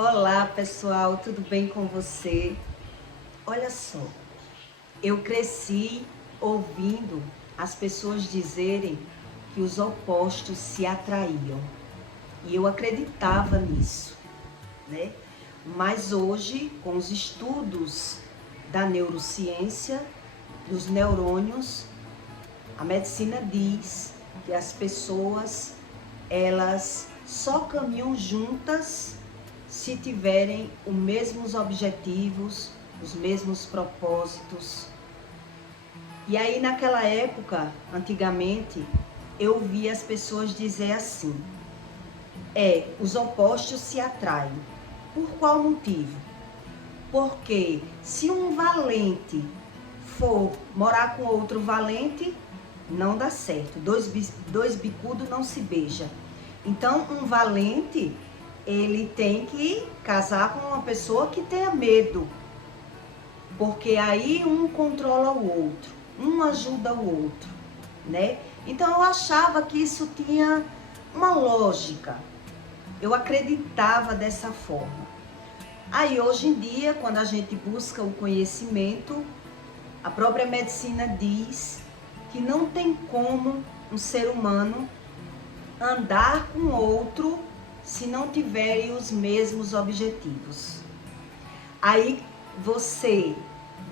Olá pessoal, tudo bem com você? Olha só, eu cresci ouvindo as pessoas dizerem que os opostos se atraíam e eu acreditava nisso, né? Mas hoje, com os estudos da neurociência, dos neurônios, a medicina diz que as pessoas, elas só caminham juntas se tiverem os mesmos objetivos, os mesmos propósitos. E aí naquela época, antigamente, eu via as pessoas dizer assim, os opostos se atraem. Por qual motivo? Porque se um valente for morar com outro valente, não dá certo. Dois bicudos não se beijam. Então, um valente, ele tem que casar com uma pessoa que tenha medo. Porque aí um controla o outro, um ajuda o outro, né? Então, eu achava que isso tinha uma lógica. Eu acreditava dessa forma. Aí, hoje em dia, quando a gente busca o conhecimento, a própria medicina diz que não tem como um ser humano andar com outro se não tiverem os mesmos objetivos. Aí você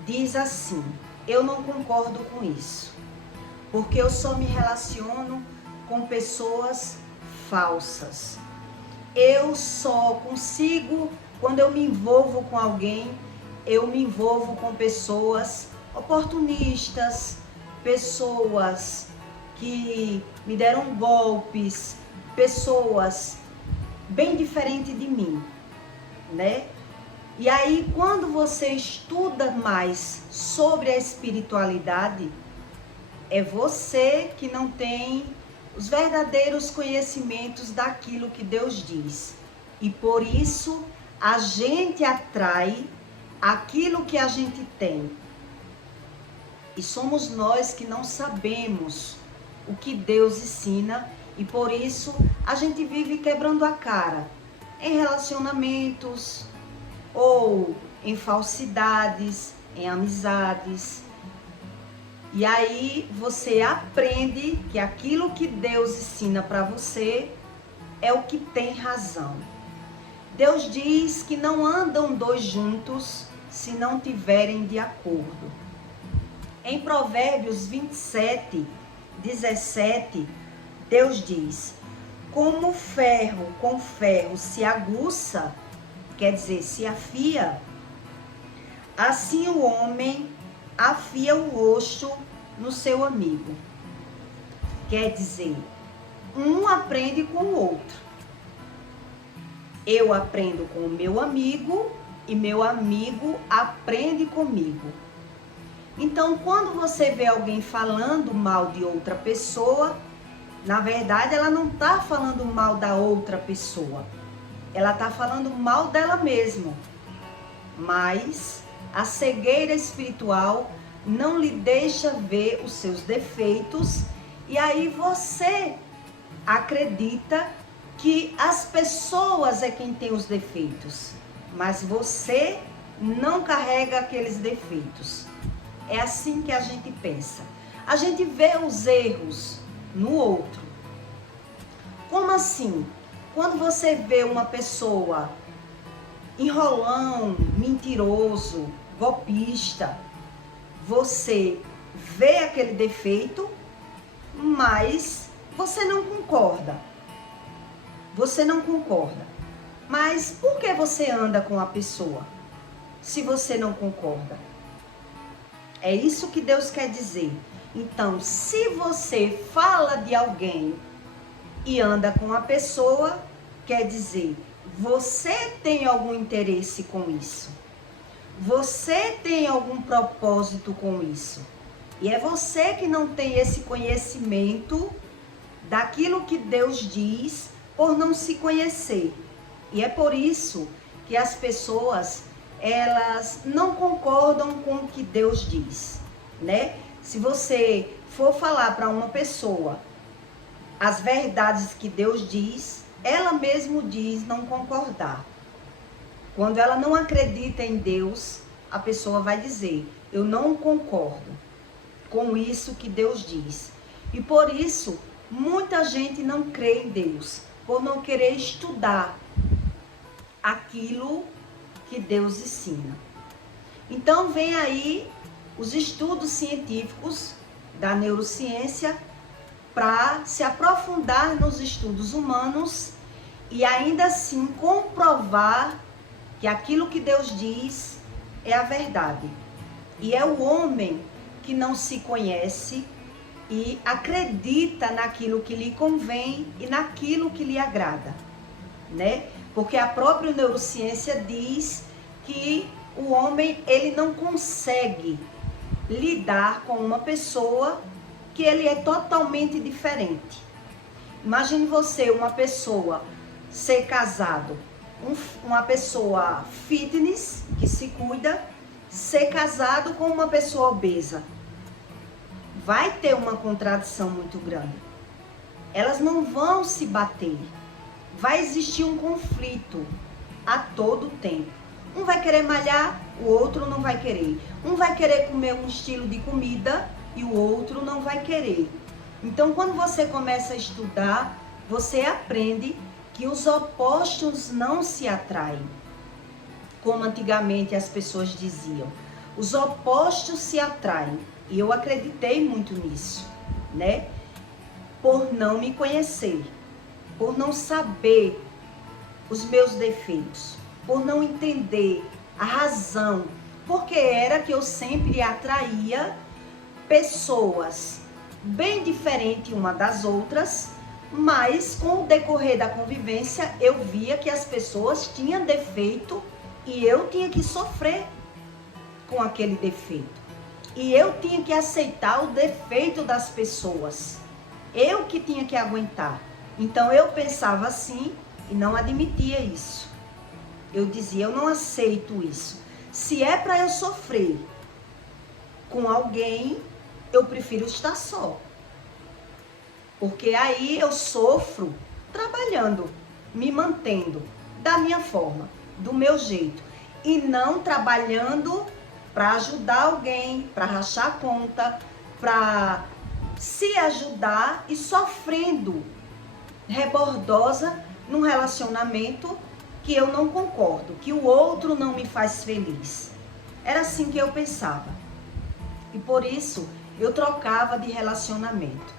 diz assim, eu não concordo com isso, porque eu só me relaciono com pessoas falsas. Eu só consigo, quando eu me envolvo com alguém, eu me envolvo com pessoas oportunistas, pessoas que me deram golpes, pessoas bem diferentes de mim, né? E aí, quando você estuda mais sobre a espiritualidade, é você que não tem os verdadeiros conhecimentos daquilo que Deus diz. E por isso, a gente atrai aquilo que a gente tem. E somos nós que não sabemos o que Deus ensina e por isso a gente vive quebrando a cara em relacionamentos ou em falsidades, em amizades. E aí você aprende que aquilo que Deus ensina para você é o que tem razão. Deus diz que não andam dois juntos se não tiverem de acordo. Em Provérbios 27, 17, Deus diz, como ferro com ferro se aguça, quer dizer, se afia, assim o homem afia o rosto no seu amigo. Quer dizer, um aprende com o outro. Eu aprendo com o meu amigo e meu amigo aprende comigo. Então, quando você vê alguém falando mal de outra pessoa, na verdade, ela não está falando mal da outra pessoa. Ela está falando mal dela mesma. Mas a cegueira espiritual não lhe deixa ver os seus defeitos. E aí você acredita que as pessoas é quem tem os defeitos. Mas você não carrega aqueles defeitos. É assim que a gente pensa. A gente vê os erros no outro. Como assim? Quando você vê uma pessoa enrolão, mentiroso, golpista, você vê aquele defeito, mas você não concorda. Você não concorda. Mas por que você anda com a pessoa se você não concorda? É isso que Deus quer dizer. Então, se você fala de alguém e anda com a pessoa, quer dizer, você tem algum interesse com isso. Você tem algum propósito com isso. E é você que não tem esse conhecimento daquilo que Deus diz por não se conhecer. E é por isso que as pessoas, elas não concordam com o que Deus diz, né? Se você for falar para uma pessoa as verdades que Deus diz, ela mesmo diz não concordar. Quando ela não acredita em Deus, a pessoa vai dizer: eu não concordo com isso que Deus diz. E por isso, muita gente não crê em Deus, por não querer estudar aquilo que Deus ensina. Então vem aí os estudos científicos da neurociência para se aprofundar nos estudos humanos e ainda assim comprovar que aquilo que Deus diz é a verdade. E é o homem que não se conhece e acredita naquilo que lhe convém e naquilo que lhe agrada, né? Porque a própria neurociência diz que o homem, ele não consegue lidar com uma pessoa que ele é totalmente diferente. Imagine você, uma pessoa, ser casado, uma pessoa fitness, que se cuida, ser casado com uma pessoa obesa. Vai ter uma contradição muito grande. Elas não vão se bater. Vai existir um conflito a todo tempo. Um vai querer malhar, o outro não vai querer. Um vai querer comer um estilo de comida e o outro não vai querer. Então, quando você começa a estudar, você aprende que os opostos não se atraem. Como antigamente as pessoas diziam, os opostos se atraem. E eu acreditei muito nisso, né? Por não me conhecer, por não saber os meus defeitos, por não entender a razão, porque era que eu sempre atraía pessoas bem diferentes uma das outras, mas com o decorrer da convivência eu via que as pessoas tinham defeito e eu tinha que sofrer com aquele defeito. E eu tinha que aceitar o defeito das pessoas. Eu que tinha que aguentar. Então eu pensava assim e não admitia isso. Eu dizia, eu não aceito isso. Se é para eu sofrer com alguém, eu prefiro estar só. Porque aí eu sofro trabalhando, me mantendo da minha forma, do meu jeito. E não trabalhando para ajudar alguém, para rachar a conta, para se ajudar e sofrendo rebordosa num relacionamento que eu não concordo, que o outro não me faz feliz. Era assim que eu pensava. E por isso eu trocava de relacionamento.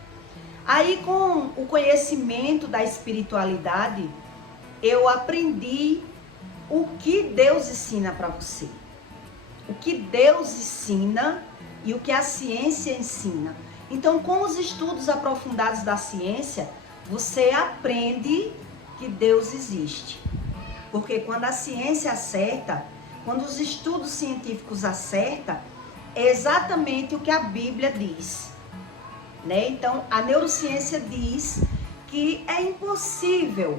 Aí, com o conhecimento da espiritualidade, eu aprendi o que Deus ensina para você. O que Deus ensina e o que a ciência ensina. Então, com os estudos aprofundados da ciência, você aprende que Deus existe. Porque quando a ciência acerta, quando os estudos científicos acertam, é exatamente o que a Bíblia diz. Né? Então, a neurociência diz que é impossível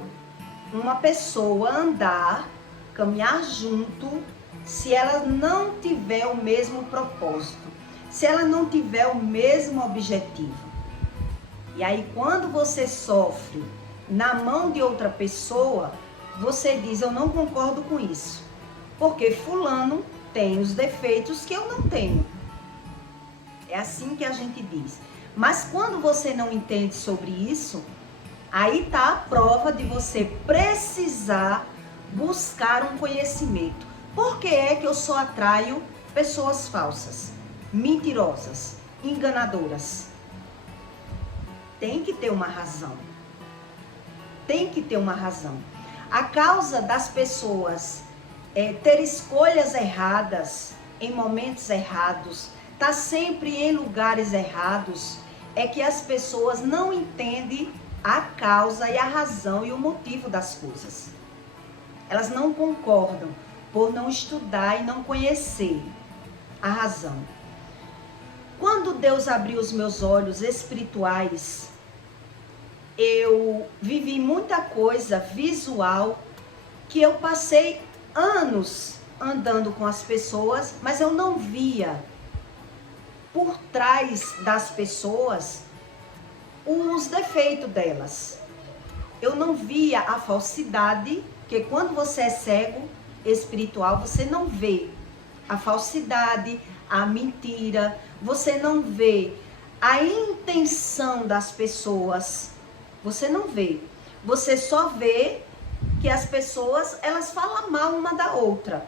uma pessoa andar, caminhar junto, se ela não tiver o mesmo propósito, se ela não tiver o mesmo objetivo. E aí, quando você sofre na mão de outra pessoa, você diz, eu não concordo com isso, porque fulano tem os defeitos que eu não tenho. É assim que a gente diz. Mas quando você não entende sobre isso, aí está a prova de você precisar buscar um conhecimento. Por que é que eu só atraio pessoas falsas, mentirosas, enganadoras? Tem que ter uma razão. Tem que ter uma razão. A causa das pessoas ter escolhas erradas, em momentos errados, tá sempre em lugares errados, é que as pessoas não entendem a causa e a razão e o motivo das coisas. Elas não concordam por não estudar e não conhecer a razão. Quando Deus abriu os meus olhos espirituais, eu vivi muita coisa visual que eu passei anos andando com as pessoas, mas eu não via por trás das pessoas os defeitos delas. Eu não via a falsidade, porque quando você é cego, espiritual, você não vê a falsidade, a mentira, você não vê a intenção das pessoas, você não vê. Você só vê que as pessoas, elas falam mal uma da outra.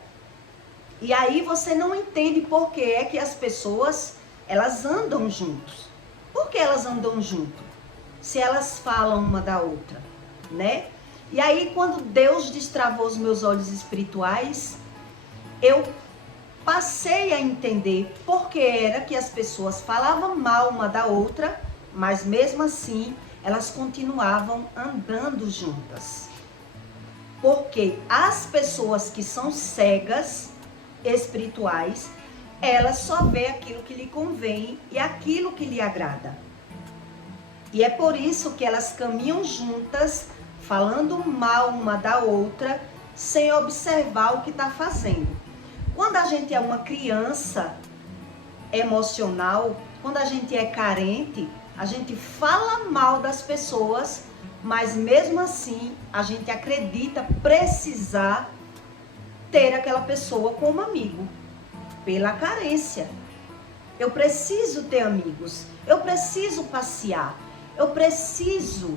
E aí você não entende por que é que as pessoas, elas andam juntos. Por que elas andam juntos? Se elas falam uma da outra, né? E aí quando Deus destravou os meus olhos espirituais, eu passei a entender por que era que as pessoas falavam mal uma da outra, mas mesmo assim elas continuavam andando juntas. Porque as pessoas que são cegas espirituais, elas só vê aquilo que lhe convém e aquilo que lhe agrada. E é por isso que elas caminham juntas, falando mal uma da outra, sem observar o que está fazendo. Quando a gente é uma criança emocional, quando a gente é carente, a gente fala mal das pessoas, mas mesmo assim a gente acredita precisar ter aquela pessoa como amigo, pela carência. Eu preciso ter amigos, eu preciso passear, eu preciso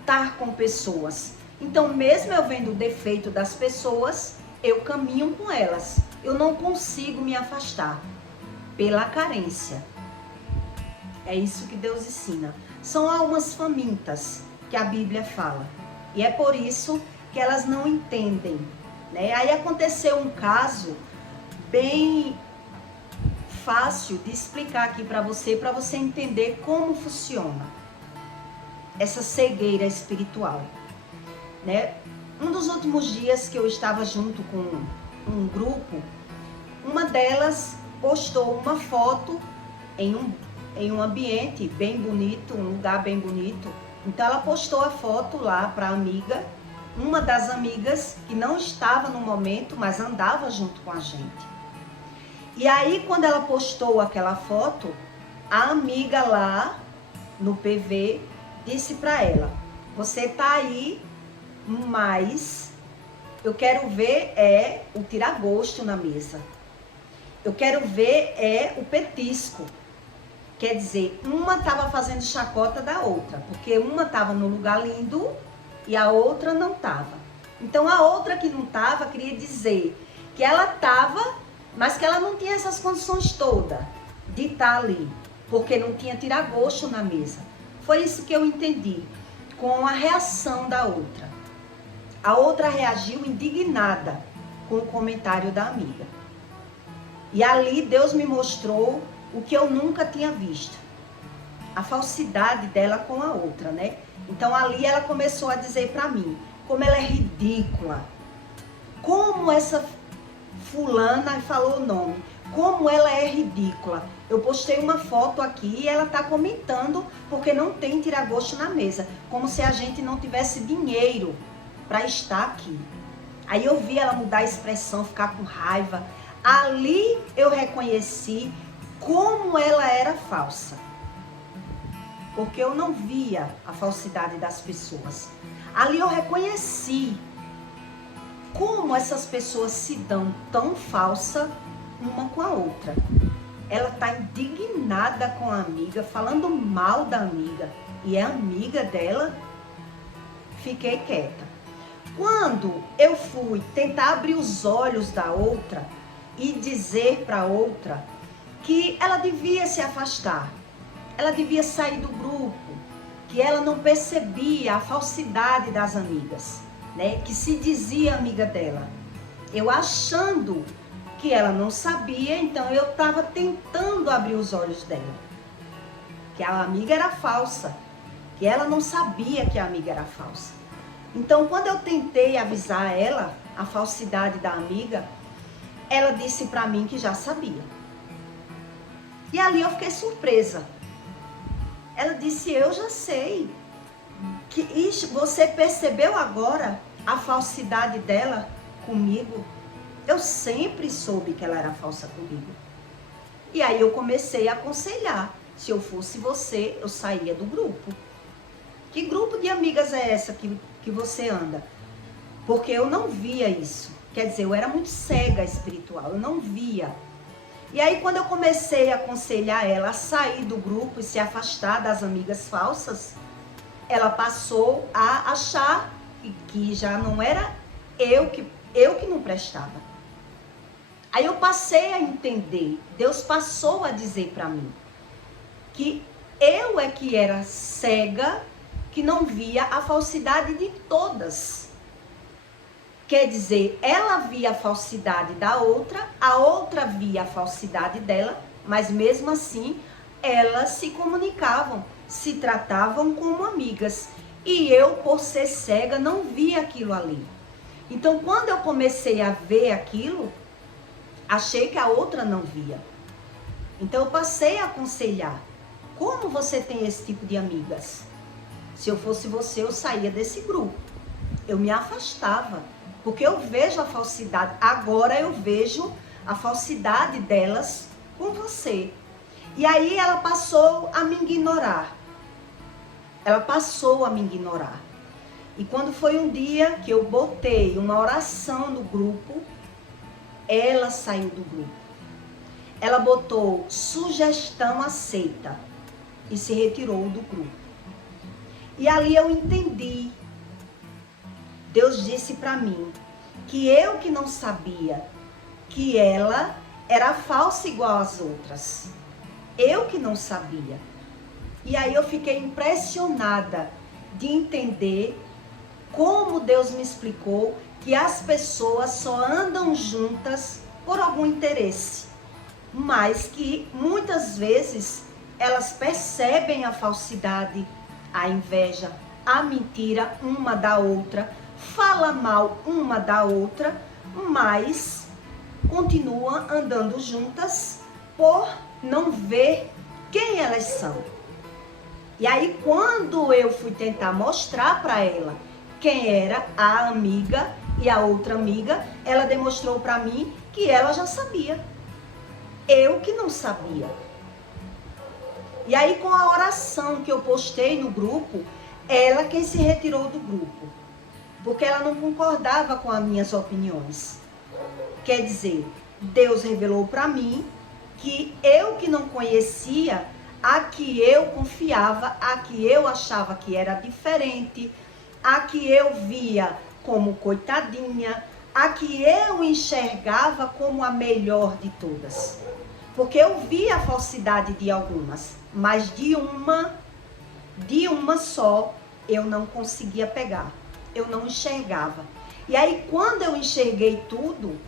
estar com pessoas. Então, mesmo eu vendo o defeito das pessoas, eu caminho com elas. Eu não consigo me afastar pela carência. É isso que Deus ensina. São almas famintas que a Bíblia fala. E é por isso que elas não entendem, né? Aí aconteceu um caso bem fácil de explicar aqui para você entender como funciona essa cegueira espiritual, né? Um dos últimos dias que eu estava junto com um grupo, uma delas postou uma foto em um ambiente bem bonito, um lugar bem bonito. Então ela postou a foto lá para a amiga, uma das amigas que não estava no momento, mas andava junto com a gente. E aí quando ela postou aquela foto, a amiga lá no PV disse para ela: você tá aí, mas eu quero ver o tira-gosto na mesa. Eu quero ver o petisco. Quer dizer, uma estava fazendo chacota da outra, porque uma estava no lugar lindo e a outra não estava. Então a outra que não estava queria dizer que ela estava, mas que ela não tinha essas condições todas de estar ali, porque não tinha tira-gosto na mesa. Foi isso que eu entendi com a reação da outra. A outra reagiu indignada com o comentário da amiga. E ali Deus me mostrou o que eu nunca tinha visto. A falsidade dela com a outra, né? Então ali ela começou a dizer para mim como ela é ridícula. Como essa fulana, e falou o nome, como ela é ridícula. Eu postei uma foto aqui e ela tá comentando porque não tem tira-gosto na mesa. Como se a gente não tivesse dinheiro para estar aqui. Aí eu vi ela mudar a expressão, ficar com raiva. Ali eu reconheci como ela era falsa. Porque eu não via a falsidade das pessoas. Ali eu reconheci como essas pessoas se dão tão falsa uma com a outra. Ela tá indignada com a amiga, falando mal da amiga. E é amiga dela. Fiquei quieta. Quando eu fui tentar abrir os olhos da outra e dizer para a outra que ela devia se afastar, ela devia sair do grupo, que ela não percebia a falsidade das amigas, né? Que se dizia amiga dela. Eu achando que ela não sabia, então eu estava tentando abrir os olhos dela. Que a amiga era falsa, que ela não sabia que a amiga era falsa. Então, quando eu tentei avisar ela a falsidade da amiga, ela disse para mim que já sabia. E ali eu fiquei surpresa. Ela disse: eu já sei. Você percebeu agora a falsidade dela comigo? Eu sempre soube que ela era falsa comigo. E aí eu comecei a aconselhar. Se eu fosse você, eu saía do grupo. Que grupo de amigas é essa que você anda? Porque eu não via isso. Quer dizer, eu era muito cega espiritual, eu não via. E aí, quando eu comecei a aconselhar ela a sair do grupo e se afastar das amigas falsas, ela passou a achar que já não era eu que não prestava. Aí eu passei a entender, Deus passou a dizer para mim que eu é que era cega, que não via a falsidade de todas. Quer dizer, ela via a falsidade da outra, a outra via a falsidade dela, mas mesmo assim, elas se comunicavam, se tratavam como amigas. E eu, por ser cega, não via aquilo ali. Então, quando eu comecei a ver aquilo, achei que a outra não via. Então, eu passei a aconselhar. Como você tem esse tipo de amigas? Se eu fosse você, eu saía desse grupo. Eu me afastava. Porque eu vejo a falsidade, agora eu vejo a falsidade delas com você. E aí ela passou a me ignorar. Ela passou a me ignorar. E quando foi um dia que eu botei uma oração no grupo, ela saiu do grupo. Ela botou sugestão aceita e se retirou do grupo. E ali eu entendi. Deus disse para mim que eu que não sabia que ela era falsa igual às outras. Eu que não sabia. E aí eu fiquei impressionada de entender como Deus me explicou que as pessoas só andam juntas por algum interesse, mas que muitas vezes elas percebem a falsidade, a inveja, a mentira uma da outra, fala mal uma da outra, mas continua andando juntas por não ver quem elas são. E aí, quando eu fui tentar mostrar para ela quem era a amiga e a outra amiga, ela demonstrou para mim que ela já sabia. Eu que não sabia. E aí, com a oração que eu postei no grupo, ela quem se retirou do grupo. Porque ela não concordava com as minhas opiniões. Quer dizer, Deus revelou para mim que eu que não conhecia, a que eu confiava, a que eu achava que era diferente, a que eu via como coitadinha, a que eu enxergava como a melhor de todas. Porque eu via a falsidade de algumas, mas de uma só eu não conseguia pegar. Eu não enxergava. E aí, quando eu enxerguei tudo,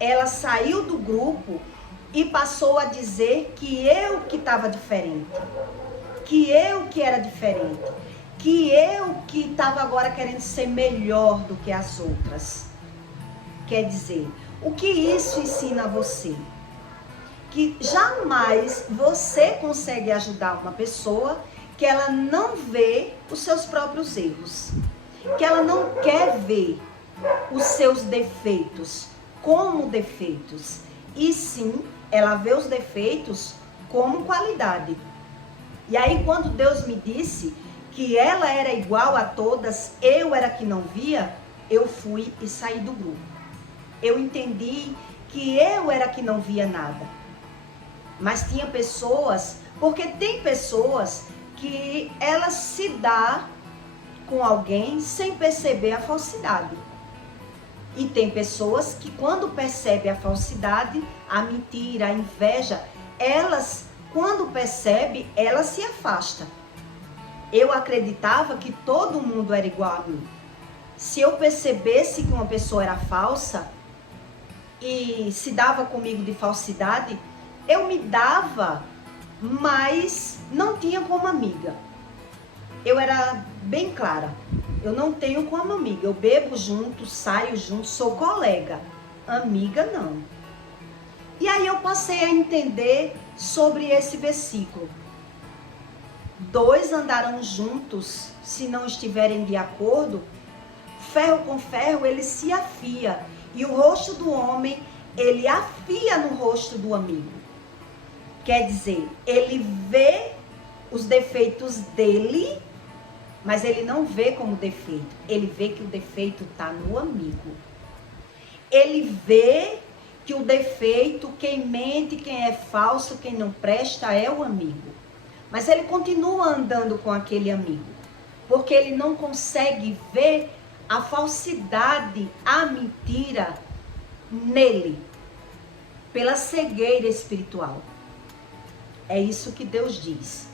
ela saiu do grupo e passou a dizer que eu que estava diferente, que eu que era diferente, que eu que estava agora querendo ser melhor do que as outras. Quer dizer, o que isso ensina a você? Que jamais você consegue ajudar uma pessoa que ela não vê os seus próprios erros, que ela não quer ver os seus defeitos como defeitos, e sim, ela vê os defeitos como qualidade. E aí, quando Deus me disse que ela era igual a todas, eu era que não via, eu fui e saí do grupo. Eu entendi que eu era que não via nada. Mas tinha pessoas, porque tem pessoas que elas se dão com alguém sem perceber a falsidade. E tem pessoas que quando percebem a falsidade, a mentira, a inveja, elas, quando percebem, elas se afastam. Eu acreditava que todo mundo era igual a mim. Se eu percebesse que uma pessoa era falsa e se dava comigo de falsidade, eu me dava, mas não tinha como amiga. Eu era bem clara. Eu não tenho como amiga. Eu bebo junto, saio junto, sou colega. Amiga, não. E aí eu passei a entender sobre esse versículo. 2 andarão juntos, se não estiverem de acordo. Ferro com ferro, ele se afia. E o rosto do homem, ele afia no rosto do amigo. Quer dizer, ele vê os defeitos dele, mas ele não vê como defeito. Ele vê que o defeito está no amigo. ele vê que o defeito, quem mente, quem é falso, quem não presta é o amigo. Mas ele continua andando com aquele amigo, porque ele não consegue ver a falsidade, a mentira nele, pela cegueira espiritual. É isso que Deus diz.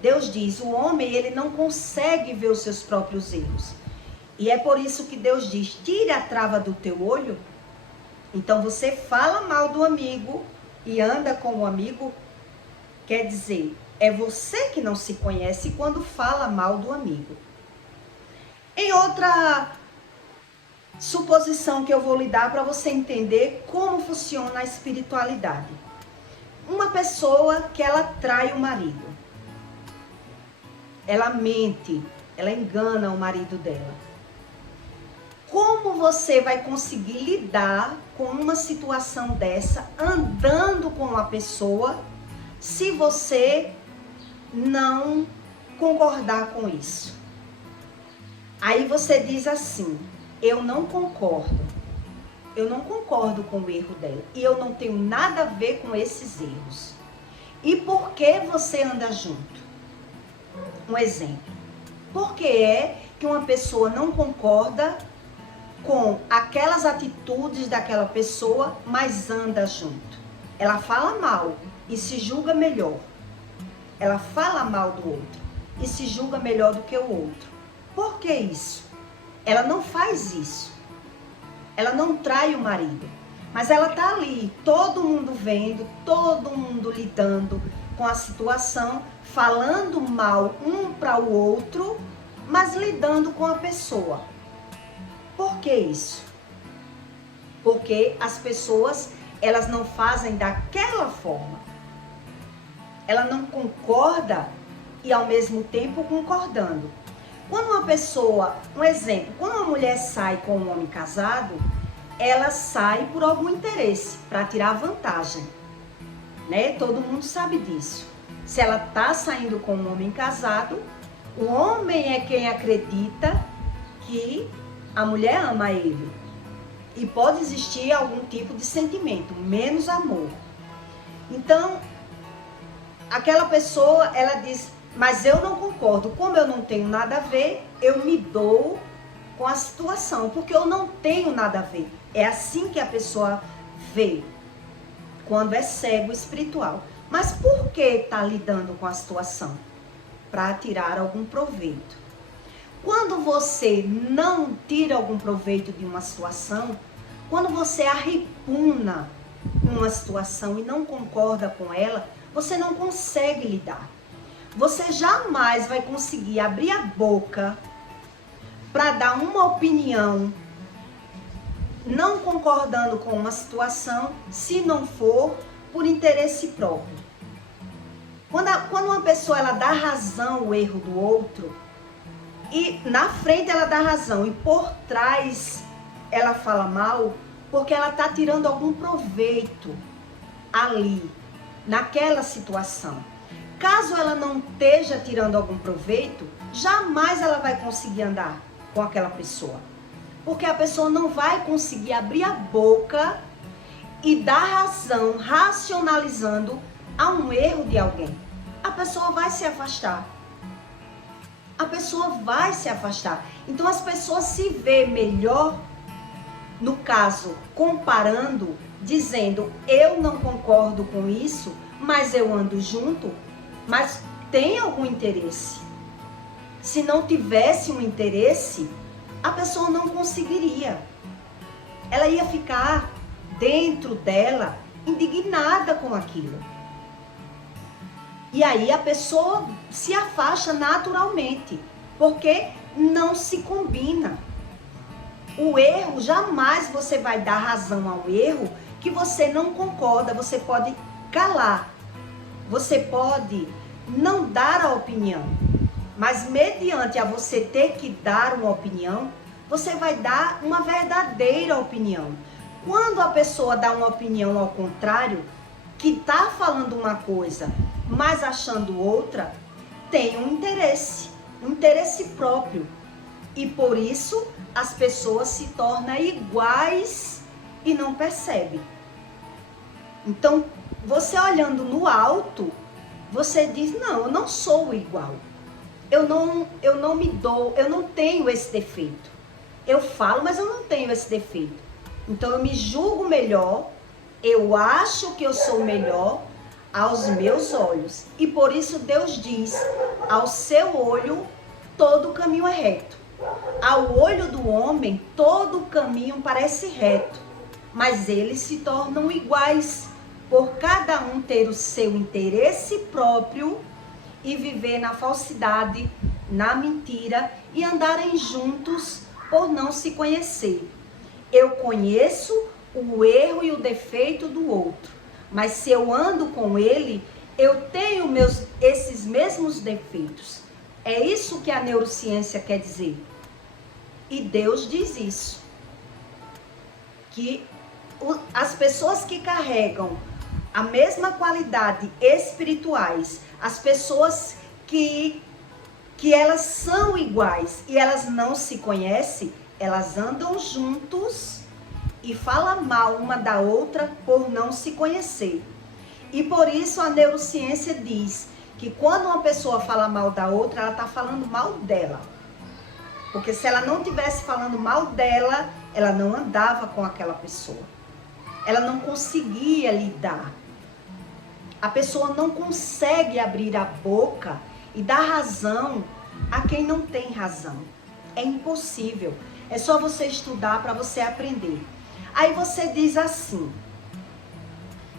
Deus diz, o homem, ele não consegue ver os seus próprios erros. E é por isso que Deus diz, tire a trava do teu olho. Então você fala mal do amigo e anda com o amigo, quer dizer, é você que não se conhece quando fala mal do amigo. Em outra suposição que eu vou lhe dar para você entender como funciona a espiritualidade. Uma pessoa que ela trai o marido. Ela mente, ela engana o marido dela. Como você vai conseguir lidar com uma situação dessa, andando com uma pessoa, se você não concordar com isso? Aí você diz assim, eu não concordo com o erro dela, e eu não tenho nada a ver com esses erros. E por que você anda junto? Um exemplo, por que é que uma pessoa não concorda com aquelas atitudes daquela pessoa, mas anda junto? Ela fala mal e se julga melhor. Ela fala mal do outro e se julga melhor do que o outro. Por que isso? Ela não faz isso. Ela não trai o marido. Mas ela tá ali, todo mundo vendo, todo mundo lidando com a situação, falando mal um para o outro, mas lidando com a pessoa. Por que isso? Porque as pessoas, elas não fazem daquela forma. Ela não concorda e ao mesmo tempo concordando. Quando uma pessoa, um exemplo, quando uma mulher sai com um homem casado, ela sai por algum interesse, para tirar vantagem, né? Todo mundo sabe disso. Se ela tá saindo com um homem casado, o homem é quem acredita que a mulher ama ele. E pode existir algum tipo de sentimento, menos amor. Então, aquela pessoa, ela diz, mas eu não concordo, como eu não tenho nada a ver, eu me dou com a situação, porque eu não tenho nada a ver. É assim que a pessoa vê, quando é cego espiritual. Mas por que está lidando com a situação? Para tirar algum proveito. Quando você não tira algum proveito de uma situação, quando você arrepuna uma situação e não concorda com ela, você não consegue lidar. Você jamais vai conseguir abrir a boca para dar uma opinião não concordando com uma situação, se não for por interesse próprio. Quando uma pessoa ela dá razão ao erro do outro, e na frente ela dá razão e por trás ela fala mal, porque ela está tirando algum proveito ali, naquela situação. Caso ela não esteja tirando algum proveito, jamais ela vai conseguir andar com aquela pessoa. Porque a pessoa não vai conseguir abrir a boca e dar razão, racionalizando a um erro de alguém. A pessoa vai se afastar. A pessoa vai se afastar. Então as pessoas se veem melhor, no caso, comparando, dizendo, eu não concordo com isso, mas eu ando junto, mas tem algum interesse. Se não tivesse um interesse, a pessoa não conseguiria. Ela ia ficar dentro dela indignada com aquilo. E aí a pessoa se afasta naturalmente, porque não se combina. O erro, jamais você vai dar razão ao erro que você não concorda. Você pode calar, você pode não dar a opinião, mas mediante a você ter que dar uma opinião, você vai dar uma verdadeira opinião. Quando a pessoa dá uma opinião ao contrário, que está falando uma coisa, mas achando outra, tem um interesse próprio. E por isso as pessoas se tornam iguais e não percebe. Então, você olhando no alto, você diz, não, eu não sou igual. Eu não me dou, eu não tenho esse defeito. Eu falo, mas eu não tenho esse defeito. Então, eu me julgo melhor, eu acho que eu sou melhor aos meus olhos. E por isso Deus diz, ao seu olho, todo o caminho é reto. Ao olho do homem, todo o caminho parece reto, mas eles se tornam iguais, por cada um ter o seu interesse próprio e viver na falsidade, na mentira e andarem juntos por não se conhecer. Eu conheço o erro e o defeito do outro, mas se eu ando com ele, eu tenho esses mesmos defeitos. É isso que a neurociência quer dizer. E Deus diz isso, que as pessoas que carregam a mesma qualidade espirituais, as pessoas que elas são iguais e elas não se conhecem, elas andam juntos e falam mal uma da outra por não se conhecer. E por isso a neurociência diz que quando uma pessoa fala mal da outra, ela está falando mal dela. Porque se ela não estivesse falando mal dela, ela não andava com aquela pessoa. Ela não conseguia lidar. A pessoa não consegue abrir a boca e dar razão a quem não tem razão. É impossível. É só você estudar para você aprender. Aí você diz assim,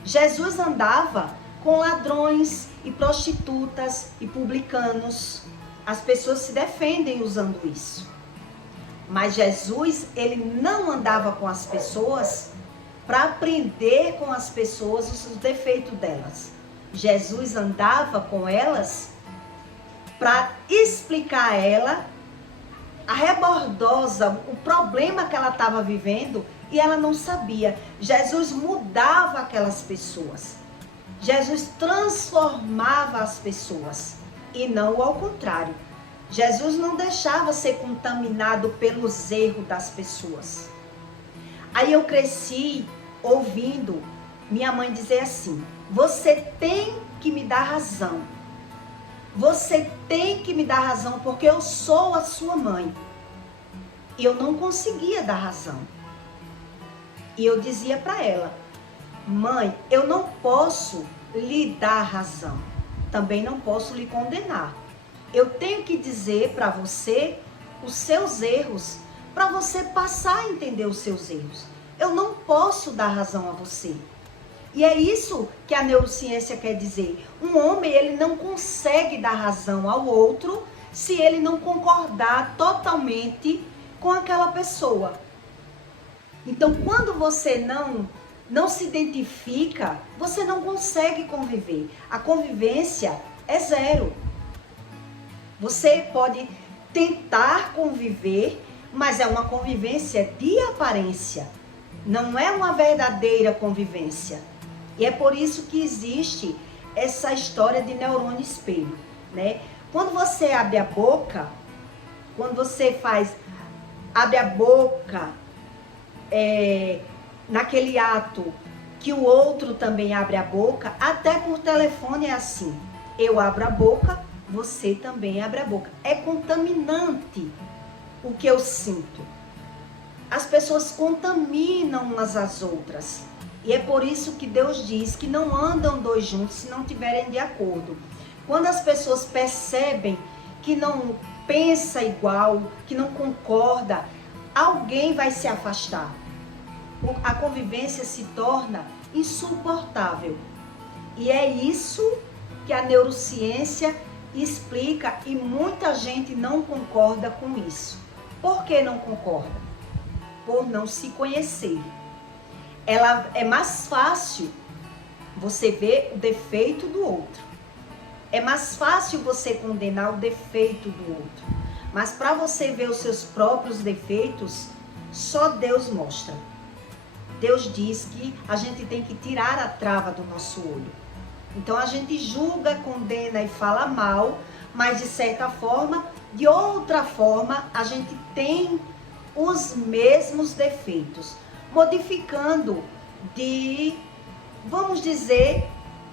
Jesus andava com ladrões e prostitutas e publicanos. As pessoas se defendem usando isso. Mas Jesus, ele não andava com as pessoas para aprender com as pessoas os defeitos delas. Jesus andava com elas para explicar a ela a rebordosa, o problema que ela estava vivendo e ela não sabia. Jesus mudava aquelas pessoas. Jesus transformava as pessoas e não ao contrário. Jesus não deixava ser contaminado pelos erros das pessoas. Aí eu cresci ouvindo minha mãe dizer assim, você tem que me dar razão. Você tem que me dar razão porque eu sou a sua mãe. E eu não conseguia dar razão. E eu dizia para ela, mãe, eu não posso lhe dar razão. Também não posso lhe condenar. Eu tenho que dizer para você os seus erros, para você passar a entender os seus erros. Eu não posso dar razão a você. E é isso que a neurociência quer dizer. Um homem, ele não consegue dar razão ao outro se ele não concordar totalmente com aquela pessoa. Então, quando você não se identifica, você não consegue conviver. A convivência é zero. Você pode tentar conviver, mas é uma convivência de aparência. Não é uma verdadeira convivência. E é por isso que existe essa história de neurônio espelho, né? Quando você abre a boca, quando você abre a boca naquele ato que o outro também abre a boca, até por telefone é assim. Eu abro a boca, você também abre a boca. É contaminante o que eu sinto. As pessoas contaminam umas às outras. E é por isso que Deus diz que não andam dois juntos se não tiverem de acordo. Quando as pessoas percebem que não pensa igual, que não concorda, alguém vai se afastar. A convivência se torna insuportável. E é isso que a neurociência explica e muita gente não concorda com isso. Por que não concorda? Por não se conhecer. É mais fácil você ver o defeito do outro. É mais fácil você condenar o defeito do outro. Mas para você ver os seus próprios defeitos, só Deus mostra. Deus diz que a gente tem que tirar a trava do nosso olho. Então a gente julga, condena e fala mal, mas de certa forma, de outra forma, a gente tem os mesmos defeitos. modificando vamos dizer,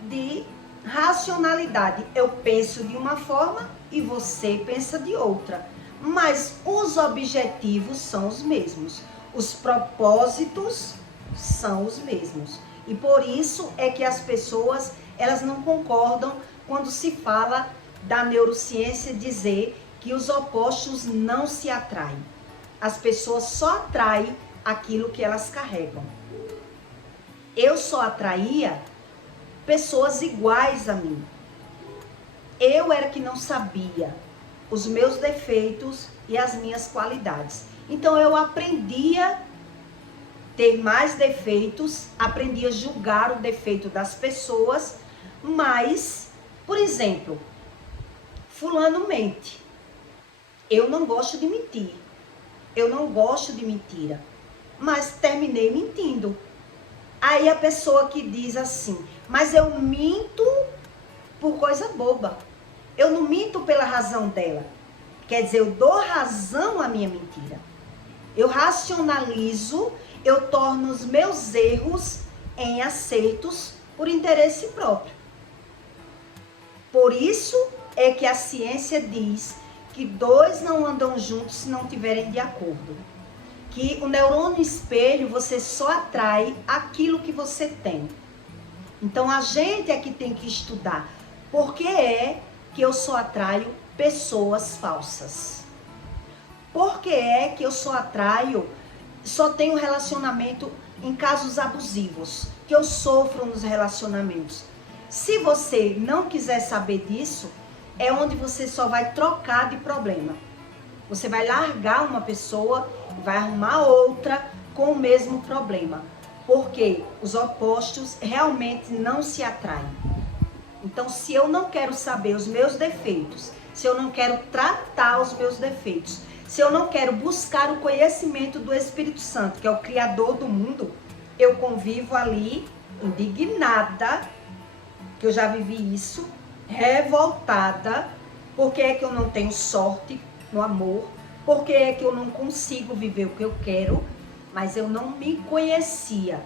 de racionalidade. Eu penso de uma forma e você pensa de outra, mas os objetivos são os mesmos, os propósitos são os mesmos. E por isso é que as pessoas, elas não concordam quando se fala da neurociência dizer que os opostos não se atraem. As pessoas só atraem aquilo que elas carregam. Eu só atraía pessoas iguais a mim. Eu era que não sabia os meus defeitos e as minhas qualidades. Então eu aprendia ter mais defeitos, aprendia a julgar o defeito das pessoas, mas, por exemplo, fulano mente. Eu não gosto de mentir. Eu não gosto de mentira. Mas terminei mentindo. Aí a pessoa que diz assim, mas eu minto por coisa boba. Eu não minto pela razão dela. Quer dizer, eu dou razão à minha mentira. Eu racionalizo, eu torno os meus erros em acertos por interesse próprio. Por isso é que a ciência diz que dois não andam juntos se não estiverem de acordo. Que o neurônio espelho, você só atrai aquilo que você tem. Então a gente é que tem que estudar. Por que é que eu só atraio pessoas falsas? Por que é que eu só tenho relacionamento em casos abusivos? Que eu sofro nos relacionamentos? Se você não quiser saber disso, é onde você só vai trocar de problema. Você vai largar uma pessoa e vai arrumar outra com o mesmo problema. Porque os opostos realmente não se atraem. Então, se eu não quero saber os meus defeitos, se eu não quero tratar os meus defeitos, se eu não quero buscar o conhecimento do Espírito Santo, que é o Criador do mundo, eu convivo ali indignada, que eu já vivi isso, revoltada, porque é que eu não tenho sorte no amor, porque é que eu não consigo viver o que eu quero, mas eu não me conhecia.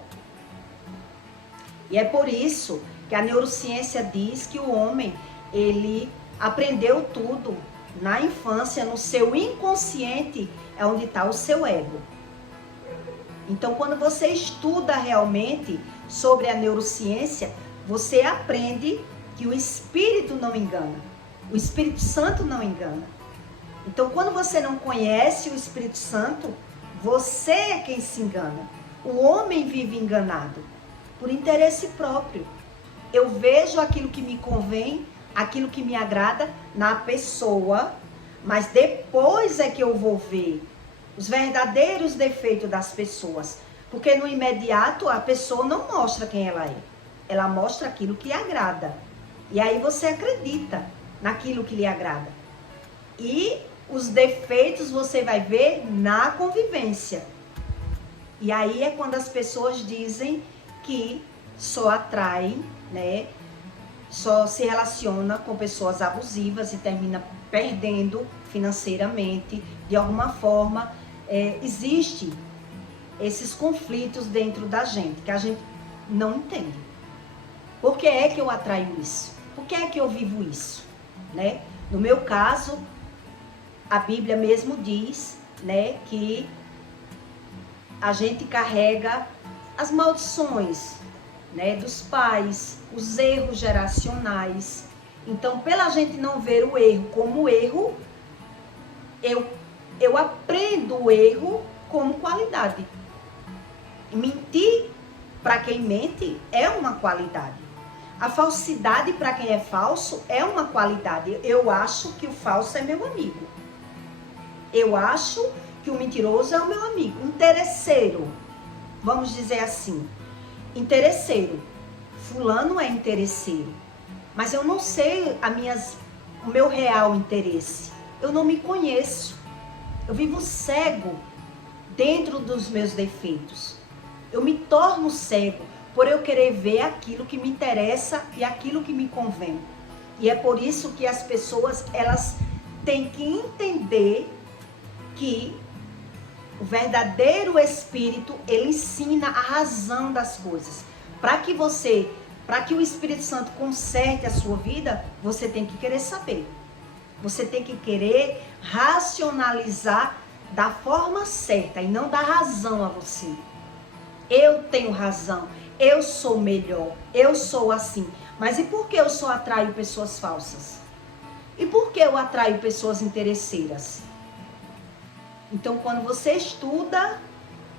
E é por isso que a neurociência diz que o homem, ele aprendeu tudo na infância, no seu inconsciente, é onde está o seu ego. Então, quando você estuda realmente sobre a neurociência, você aprende que o Espírito não engana, o Espírito Santo não engana. Então, quando você não conhece o Espírito Santo, você é quem se engana. O homem vive enganado por interesse próprio. Eu vejo aquilo que me convém, aquilo que me agrada na pessoa, mas depois é que eu vou ver os verdadeiros defeitos das pessoas. Porque no imediato a pessoa não mostra quem ela é. Ela mostra aquilo que agrada. E aí você acredita naquilo que lhe agrada. E os defeitos você vai ver na convivência. E aí é quando as pessoas dizem que só atraem, né? Só se relaciona com pessoas abusivas e termina perdendo financeiramente. De alguma forma, existe esses conflitos dentro da gente, que a gente não entende. Por que é que eu atraio isso? Por que é que eu vivo isso? Né? No meu caso, a Bíblia mesmo diz, né, que a gente carrega as maldições, né, dos pais, os erros geracionais. Então, pela gente não ver o erro como erro, eu aprendo o erro como qualidade. Mentir para quem mente é uma qualidade. A falsidade para quem é falso é uma qualidade. Eu acho que o falso é meu amigo. Eu acho que o mentiroso é o meu amigo. Interesseiro, vamos dizer assim. Interesseiro. Fulano é interesseiro. Mas eu não sei o meu real interesse. Eu não me conheço. Eu vivo cego dentro dos meus defeitos. Eu me torno cego por eu querer ver aquilo que me interessa e aquilo que me convém. E é por isso que as pessoas, elas têm que entender que O verdadeiro Espírito, ele ensina a razão das coisas. Para que o Espírito Santo conserte a sua vida, você tem que querer saber. Você tem que querer racionalizar da forma certa e não dar razão a você. Eu tenho razão, eu sou melhor, eu sou assim. Mas e por que eu só atraio pessoas falsas? E por que eu atraio pessoas interesseiras? Então, quando você estuda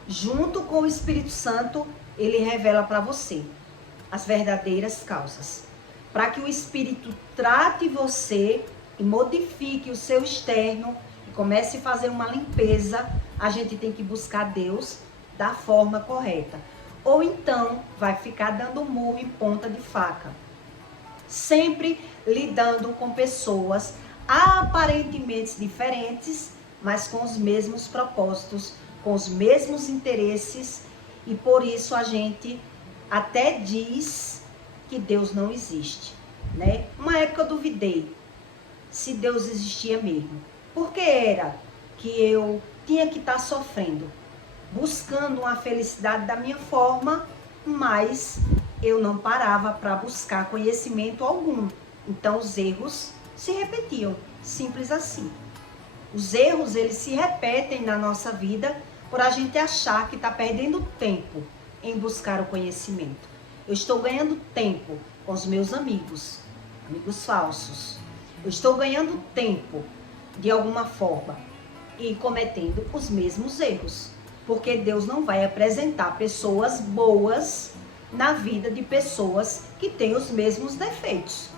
junto com o Espírito Santo, ele revela para você as verdadeiras causas. Para que o Espírito trate você e modifique o seu externo e comece a fazer uma limpeza, a gente tem que buscar Deus da forma correta. Ou então vai ficar dando murro em ponta de faca. Sempre lidando com pessoas aparentemente diferentes, mas com os mesmos propósitos, com os mesmos interesses, e por isso a gente até diz que Deus não existe, né? Uma época eu duvidei se Deus existia mesmo. Porque era que eu tinha que estar sofrendo, buscando uma felicidade da minha forma, mas eu não parava para buscar conhecimento algum. Então os erros se repetiam, simples assim. Os erros, eles se repetem na nossa vida por a gente achar que está perdendo tempo em buscar o conhecimento. Eu estou ganhando tempo com os meus amigos falsos. Eu estou ganhando tempo de alguma forma e cometendo os mesmos erros. Porque Deus não vai apresentar pessoas boas na vida de pessoas que têm os mesmos defeitos.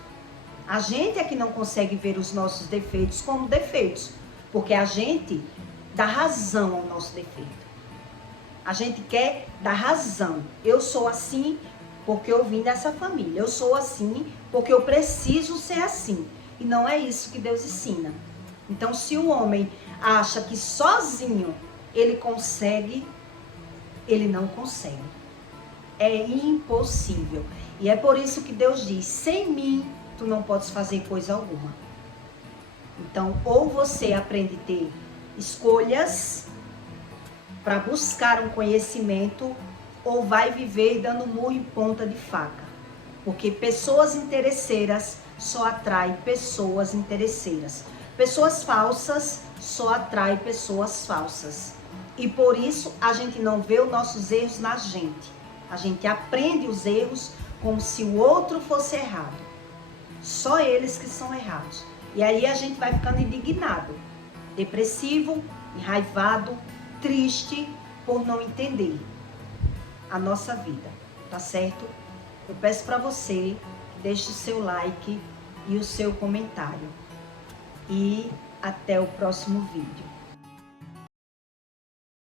A gente é que não consegue ver os nossos defeitos como defeitos. Porque a gente dá razão ao nosso defeito. A gente quer dar razão. Eu sou assim porque eu vim dessa família. Eu sou assim porque eu preciso ser assim. E não é isso que Deus ensina. Então, se o homem acha que sozinho ele consegue, ele não consegue. É impossível. E é por isso que Deus diz, sem mim, tu não podes fazer coisa alguma. Então, ou você aprende a ter escolhas para buscar um conhecimento, ou vai viver dando murro em ponta de faca. Porque pessoas interesseiras só atraem pessoas interesseiras. Pessoas falsas só atraem pessoas falsas. E por isso a gente não vê os nossos erros na gente. A gente aprende os erros como se o outro fosse errado. Só eles que são errados. E aí a gente vai ficando indignado, depressivo, enraivado, triste por não entender a nossa vida, tá certo? Eu peço para você que deixe o seu like e o seu comentário. E até o próximo vídeo.